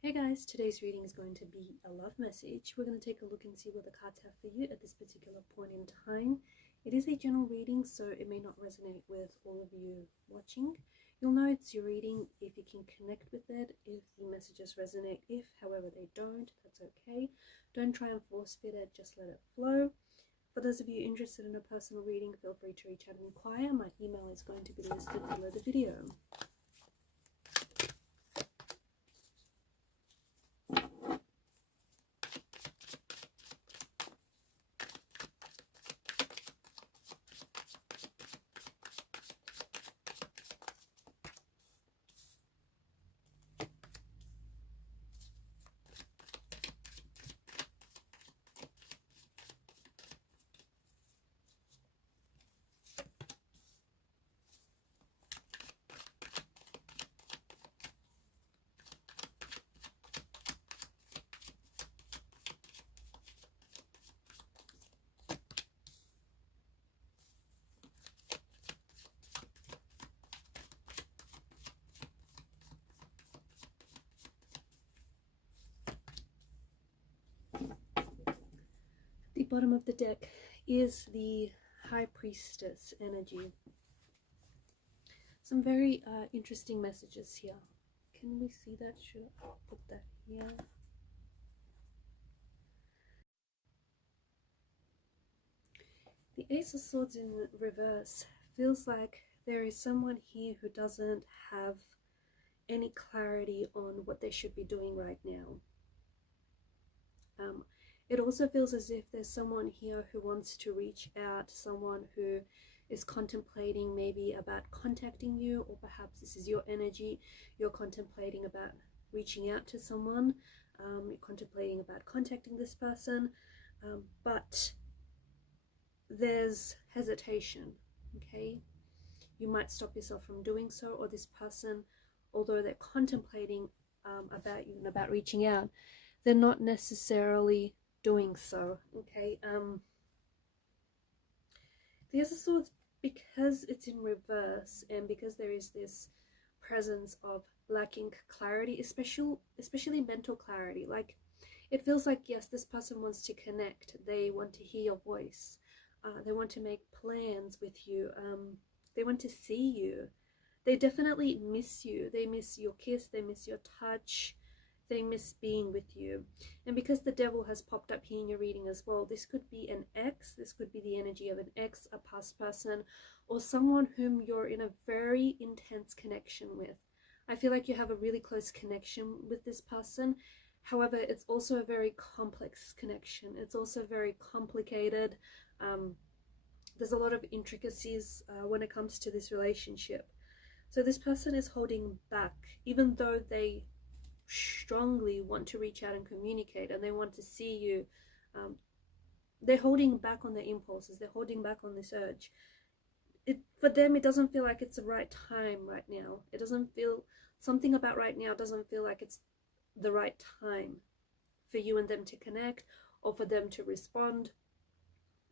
Hey guys, today's reading is going to be a love message. We're going to take a look and see what the cards have for you at this particular point in time. It is a general reading, so it may not resonate with all of you watching. You'll know it's your reading if you can connect with it, if the messages resonate. If, however, they don't, that's okay. Don't try and force fit it, just let it flow. For those of you interested in a personal reading, feel free to reach out and inquire. My email is going to be listed below the video. The bottom of the deck is the High Priestess energy. Some very interesting messages here. Can we see that? Should I put that here? The Ace of Swords in reverse feels like there is someone here who doesn't have any clarity on what they should be doing right now. It also feels as if there's someone here who wants to reach out, someone who is contemplating maybe about contacting you, or perhaps this is your energy, you're contemplating about reaching out to someone, you're contemplating about contacting this person, but there's hesitation, okay? You might stop yourself from doing so, or this person, although they're contemplating about you and about reaching out, they're not necessarily doing so, okay? The Ace of Swords, because it's in reverse and because there is this presence of lacking clarity, especially mental clarity, like it feels like, yes, this person wants to connect, they want to hear your voice, they want to make plans with you, they want to see you, they definitely miss you, they miss your kiss, they miss your touch, they miss being with you. And because the Devil has popped up here in your reading as well, this could be an ex, this could be the energy of an ex, a past person, or someone whom you're in a very intense connection with. I feel like you have a really close connection with this person. However, it's also a very complex connection. It's also very complicated. There's a lot of intricacies when it comes to this relationship. So this person is holding back, even though they strongly want to reach out and communicate and they want to see you. They're holding back on their impulses, they're holding back on this urge. For them, it doesn't feel like it's the right time right now. It doesn't feel, something about right now doesn't feel like it's the right time for you and them to connect, or for them to respond,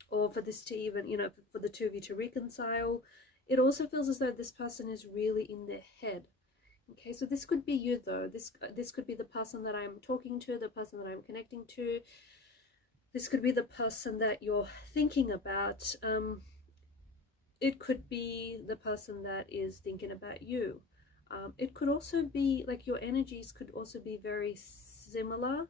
or for this to even, you know, for the two of you to reconcile. It also feels as though this person is really in their head. Okay, so this could be you though. This could be the person that I'm talking to, the person that I'm connecting to. This could be the person that you're thinking about. It could be the person that is thinking about you. It could also be like your energies could also be very similar.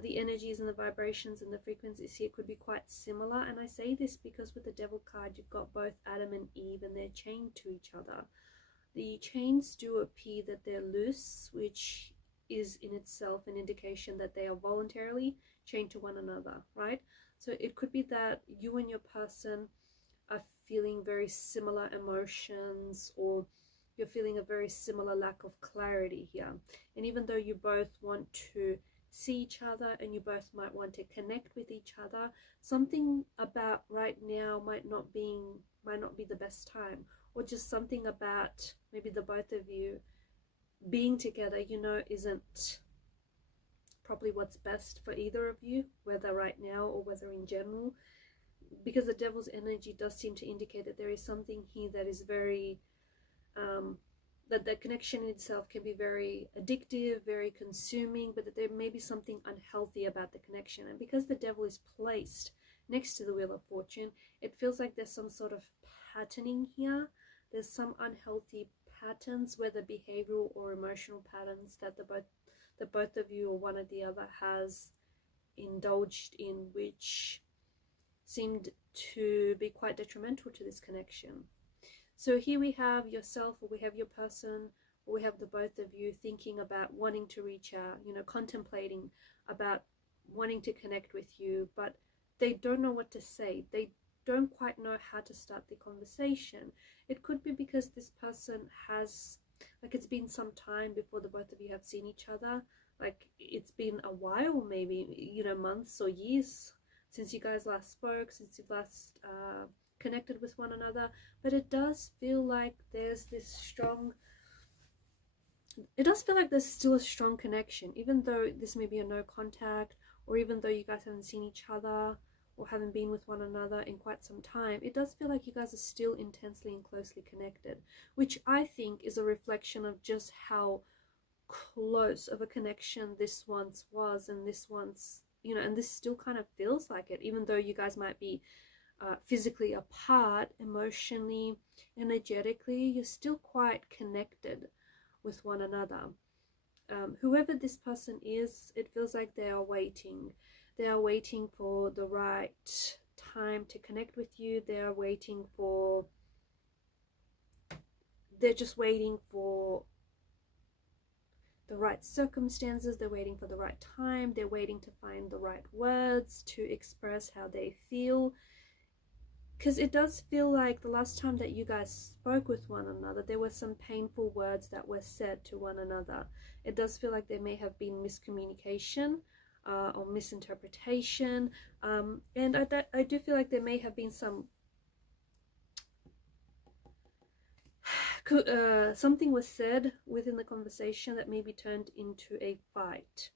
The energies and the vibrations and the frequencies here could be quite similar. And I say this because with the Devil card, you've got both Adam and Eve and they're chained to each other. The chains do appear that they're loose, which is in itself an indication that they are voluntarily chained to one another, right? So it could be that you and your person are feeling very similar emotions, or you're feeling a very similar lack of clarity here. And even though you both want to see each other and you both might want to connect with each other, something about right now might not be the best time, or just something about maybe the both of you being together, you know, isn't probably what's best for either of you, whether right now or whether in general. Because the Devil's energy does seem to indicate that there is something here that is very that the connection itself can be very addictive, very consuming, but that there may be something unhealthy about the connection. And because the devil is placed next to the Wheel of Fortune, it feels like there's some sort of patterning here. There's some unhealthy patterns, whether behavioral or emotional patterns, that both of you or one or the other has indulged in, which seemed to be quite detrimental to this connection. So here we have yourself, or we have your person, or we have the both of you thinking about wanting to reach out, you know, contemplating about wanting to connect with you, but they don't know what to say. They don't quite know how to start the conversation. It could be because this person has, like, it's been some time before the both of you have seen each other. Like, it's been a while, maybe, you know, months or years since you guys last spoke, since you've last connected with one another. But it does feel like there's this strong, it does feel like there's still a strong connection, even though this may be a no contact, or even though you guys haven't seen each other or haven't been with one another in quite some time. It does feel like you guys are still intensely and closely connected, which I think is a reflection of just how close of a connection this once was, and this once, you know, and this still kind of feels like it, even though you guys might be physically apart, emotionally, energetically, you're still quite connected with one another. Whoever this person is, it feels like they are waiting. They are waiting for the right time to connect with you. They are waiting for, they're just waiting for the right circumstances. They're waiting for the right time. They're waiting to find the right words to express how they feel. Because it does feel like the last time that you guys spoke with one another, there were some painful words that were said to one another. It does feel like there may have been miscommunication or misinterpretation. And I do feel like there may have been some, something was said within the conversation that maybe turned into a fight.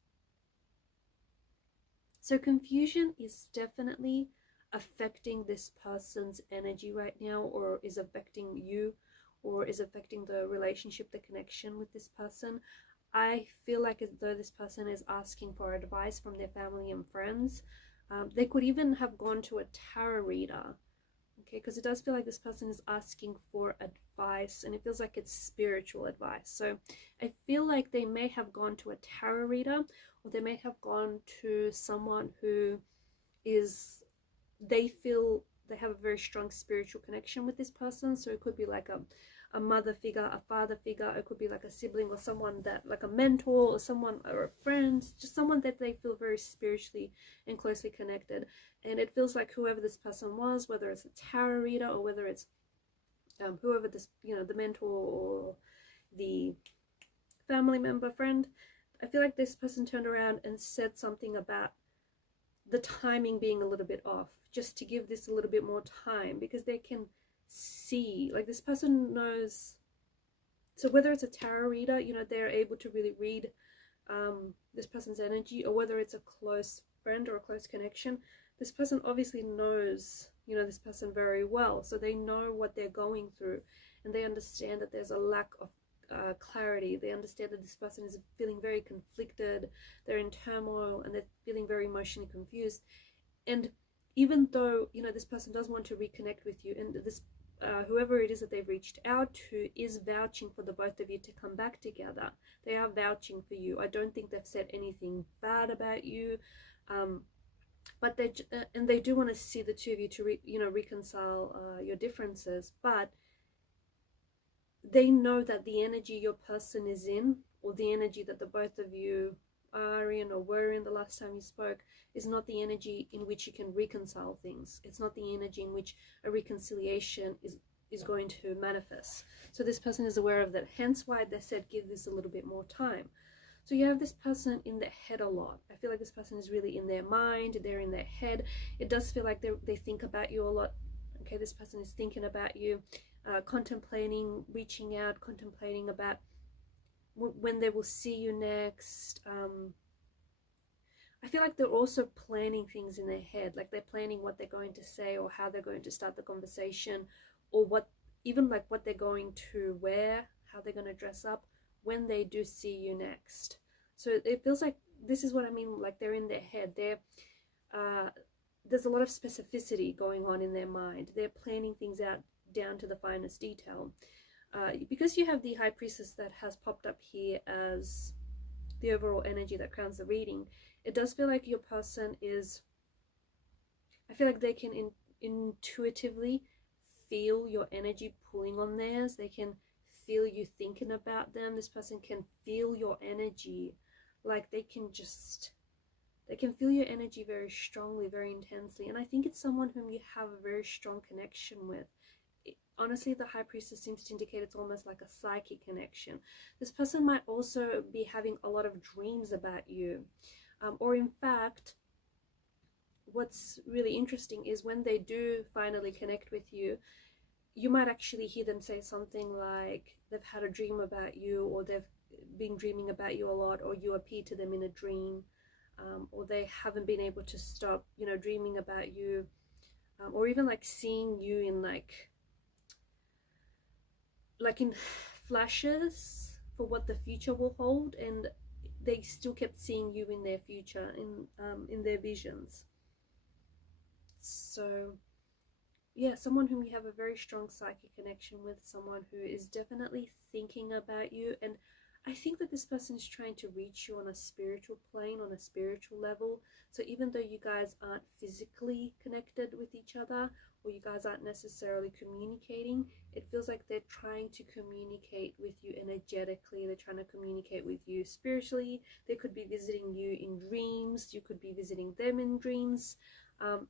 So confusion is definitely affecting this person's energy right now, or is affecting you, or is affecting the relationship, the connection with this person. I feel like as though this person is asking for advice from their family and friends. They could even have gone to a tarot reader, okay, because it does feel like this person is asking for advice, and it feels like it's spiritual advice. So I feel like they may have gone to a tarot reader, or they may have gone to someone who is, they feel they have a very strong spiritual connection with this person. So it could be like a mother figure, a father figure. It could be like a sibling, or someone that, like a mentor, or someone, or a friend, just someone that they feel very spiritually and closely connected. And it feels like whoever this person was, whether it's a tarot reader, or whether it's whoever this, you know, the mentor or the family member, friend, I feel like this person turned around and said something about the timing being a little bit off, just to give this a little bit more time, because they can see, like, this person knows. So whether it's a tarot reader, you know, they're able to really read this person's energy, or whether it's a close friend or a close connection, this person obviously knows, you know, this person very well. So they know what they're going through, and they understand that there's a lack of clarity. They understand that this person is feeling very conflicted, they're in turmoil, and they're feeling very emotionally confused. And even though, you know, this person does want to reconnect with you, and this whoever it is that they've reached out to is vouching for the both of you to come back together. They are vouching for you. I don't think they've said anything bad about you, but they do want to see the two of you to reconcile your differences. But they know that the energy your person is in, or the energy that the both of you are in or were in the last time you spoke, is not the energy in which you can reconcile things. It's not the energy in which a reconciliation is going to manifest. So this person is aware of that, hence why they said give this a little bit more time. So you have this person in their head a lot. I feel like this person is really in their mind, they're in their head. It does feel like they think about you a lot. Okay, this person is thinking about you, contemplating reaching out, contemplating about when they will see you next. I feel like they're also planning things in their head, like they're planning what they're going to say, or how they're going to start the conversation, or what they're going to wear, how they're going to dress up when they do see you next. So it feels like, this is what I mean, like they're in their head. There's a lot of specificity going on in their mind. They're planning things out down to the finest detail. Because you have the High Priestess that has popped up here as the overall energy that crowns the reading, it does feel like your person is, I feel like they can intuitively feel your energy pulling on theirs. They can feel you thinking about them. This person can feel your energy. Like they can feel your energy very strongly, very intensely. And I think it's someone whom you have a very strong connection with. Honestly, the High Priestess seems to indicate it's almost like a psychic connection. This person might also be having a lot of dreams about you. Or in fact, what's really interesting is when they do finally connect with you, you might actually hear them say something like they've had a dream about you, or they've been dreaming about you a lot, or you appear to them in a dream, or they haven't been able to stop, you know, dreaming about you, or even like seeing you in like in flashes for what the future will hold, and they still kept seeing you in their future, in their visions. So yeah, someone whom you have a very strong psychic connection with, someone who is definitely thinking about you. And I think that this person is trying to reach you on a spiritual plane, on a spiritual level. So even though you guys aren't physically connected with each other, or you guys aren't necessarily communicating, it feels like they're trying to communicate with you energetically. They're trying to communicate with you spiritually. They could be visiting you in dreams. You could be visiting them in dreams.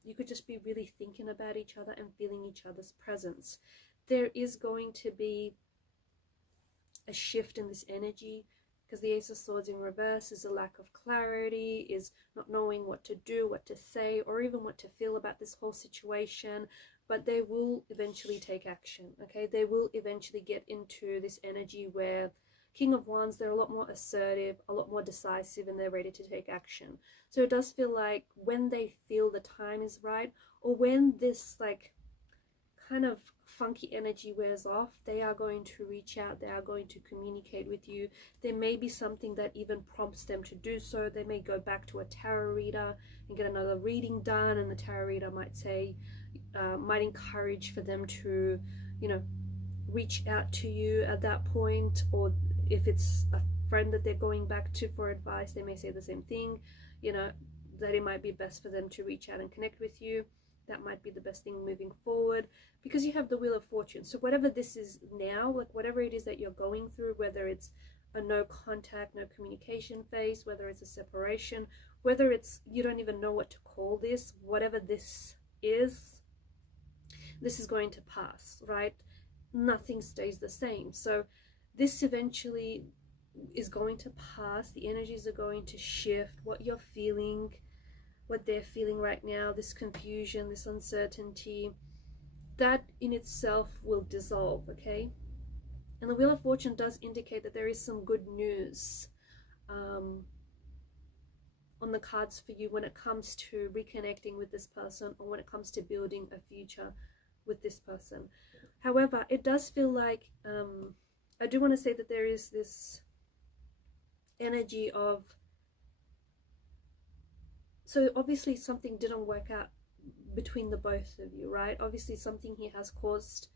You could just be really thinking about each other and feeling each other's presence. There is going to be a shift in this energy, because the Ace of Swords in reverse is a lack of clarity, is not knowing what to do, what to say, or even what to feel about this whole situation. But they will eventually take action, okay? They will eventually get into this energy where King of Wands, they're a lot more assertive, a lot more decisive, and they're ready to take action. So it does feel like when they feel the time is right, or when this like kind of funky energy wears off, they are going to reach out. They are going to communicate with you. There may be something that even prompts them to do so. They may go back to a tarot reader and get another reading done, and the tarot reader might say, might encourage for them to, you know, reach out to you at that point. Or if it's a friend that they're going back to for advice, they may say the same thing, you know, that it might be best for them to reach out and connect with you. That might be the best thing moving forward, because you have the Wheel of Fortune. So whatever this is now, like whatever it is that you're going through, whether it's a no contact, no communication phase, whether it's a separation, whether it's you don't even know what to call this, whatever this is going to pass, right? Nothing stays the same. So this eventually is going to pass. The energies are going to shift. What you're feeling, what they're feeling right now, this confusion, this uncertainty, that in itself will dissolve, okay? And the Wheel of Fortune does indicate that there is some good news on the cards for you when it comes to reconnecting with this person, or when it comes to building a future with this person. However, it does feel like, I do want to say that there is this energy of, so obviously something didn't work out between the both of you, right? Obviously something here has caused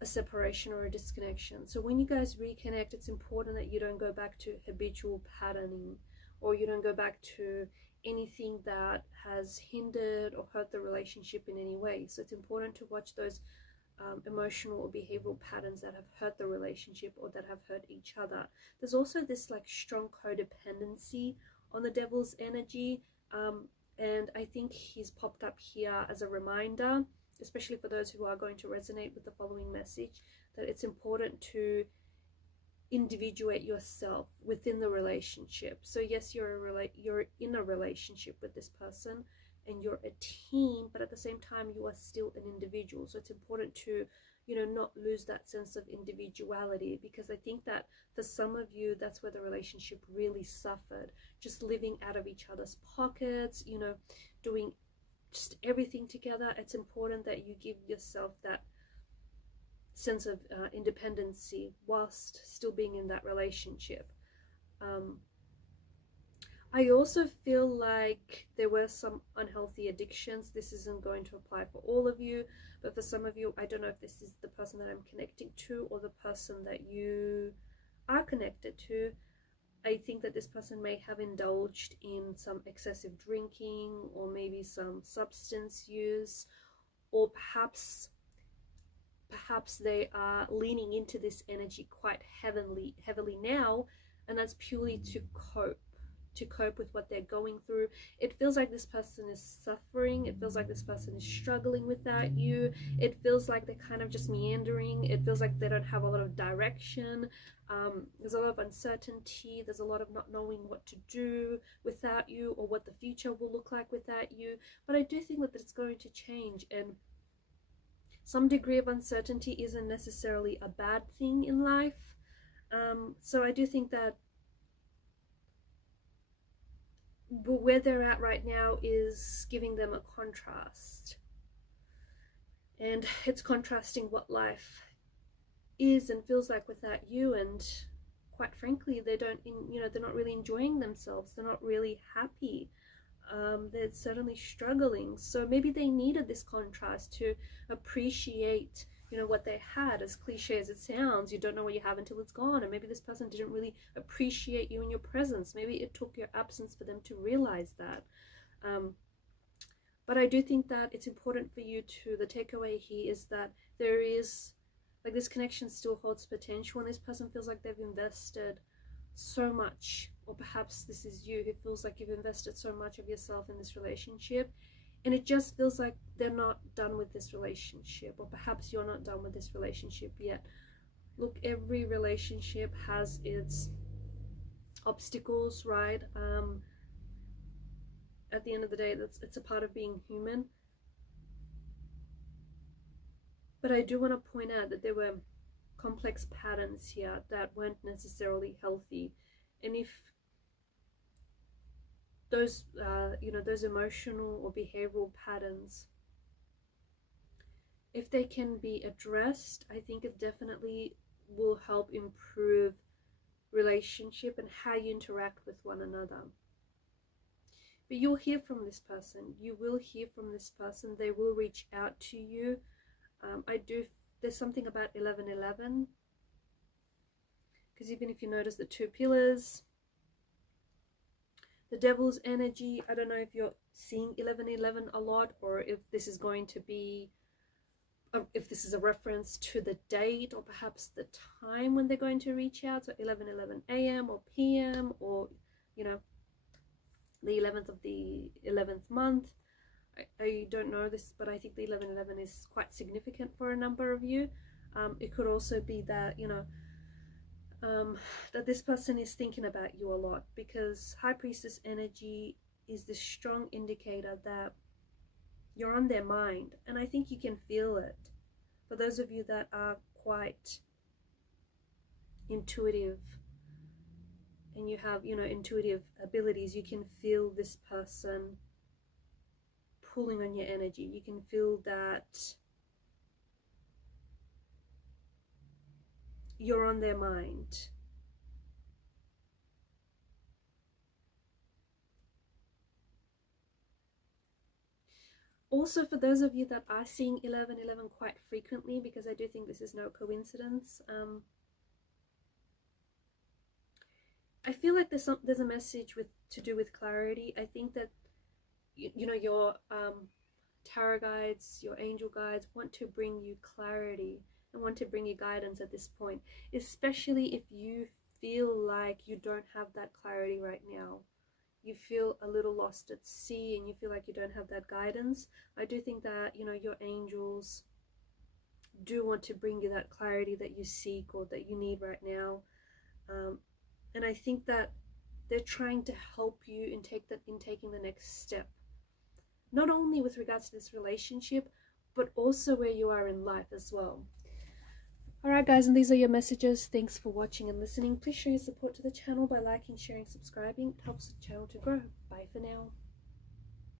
a separation or a disconnection. So when you guys reconnect, it's important that you don't go back to habitual patterning, or you don't go back to anything that has hindered or hurt the relationship in any way. So it's important to watch those emotional or behavioral patterns that have hurt the relationship or that have hurt each other. There's also this like strong codependency on the Devil's energy, and I think he's popped up here as a reminder, especially for those who are going to resonate with the following message, that it's important to individuate yourself within the relationship. So yes, you're in a relationship with this person and you're a team, but at the same time you are still an individual. So it's important to, you know, not lose that sense of individuality, because I think that for some of you, that's where the relationship really suffered, just living out of each other's pockets, you know, doing just everything together. It's important that you give yourself that sense of independency whilst still being in that relationship. I also feel like there were some unhealthy addictions. This isn't going to apply for all of you, but for some of you, I don't know if this is the person that I'm connecting to or the person that you are connected to. I think that this person may have indulged in some excessive drinking or maybe some substance use, or perhaps they are leaning into this energy quite heavily now, and that's purely to cope with what they're going through. It feels like this person is suffering. It feels like this person is struggling without you. It feels like they're kind of just meandering. It feels like they don't have a lot of direction. There's a lot of uncertainty. There's a lot of not knowing what to do without you, or what the future will look like without you. But I do think that it's going to change, and some degree of uncertainty isn't necessarily a bad thing in life. So I do think that where they're at right now is giving them a contrast, and it's contrasting what life is and feels like without you. And quite frankly, they're not really enjoying themselves. They're not really happy. They're certainly struggling. So maybe they needed this contrast to appreciate what they had. As cliche as it sounds, you don't know what you have until it's gone. And maybe this person didn't really appreciate you in your presence. Maybe it took your absence for them to realize that. But I do think that it's important for you to, the takeaway here is that there is, like, this connection still holds potential, and this person feels like they've invested so much, or perhaps this is you who feels like you've invested so much of yourself in this relationship, and it just feels like they're not done with this relationship, or perhaps you're not done with this relationship yet. Look, every relationship has its obstacles, right? At the end of the day, it's a part of being human. But I do want to point out that there were complex patterns here that weren't necessarily healthy, and if those those emotional or behavioral patterns, if they can be addressed, I think it definitely will help improve relationship and how you interact with one another. But you'll hear from this person. You will hear from this person. They will reach out to you. There's something about 1111, because even if you notice the two pillars, the devil's energy, I don't know if you're seeing 1111 a lot, or if this is going to be, if this is a reference to the date or perhaps the time when they're going to reach out. So 11:11 a.m. or p.m. or the 11th of the 11th month. I don't know this, but I think the 11:11 is quite significant for a number of you. It could also be that that this person is thinking about you a lot, because High Priestess energy is this strong indicator that you're on their mind, and I think you can feel it. For those of you that are quite intuitive and you have intuitive abilities, you can feel this person pulling on your energy. You can feel that you're on their mind. Also, for those of you that are seeing 11:11 quite frequently, because I do think this is no coincidence, I feel like there's a message to do with clarity. I think that your tarot guides, your angel guides want to bring you clarity and want to bring you guidance at this point, especially if you feel like you don't have that clarity right now. You feel a little lost at sea and you feel like you don't have that guidance. I do think that your angels do want to bring you that clarity that you seek or that you need right now, and I think that they're trying to help you in taking the next step, not only with regards to this relationship, but also where you are in life as well. Alright guys, and these are your messages. Thanks for watching and listening. Please show your support to the channel by liking, sharing, subscribing. It helps the channel to grow. Bye for now.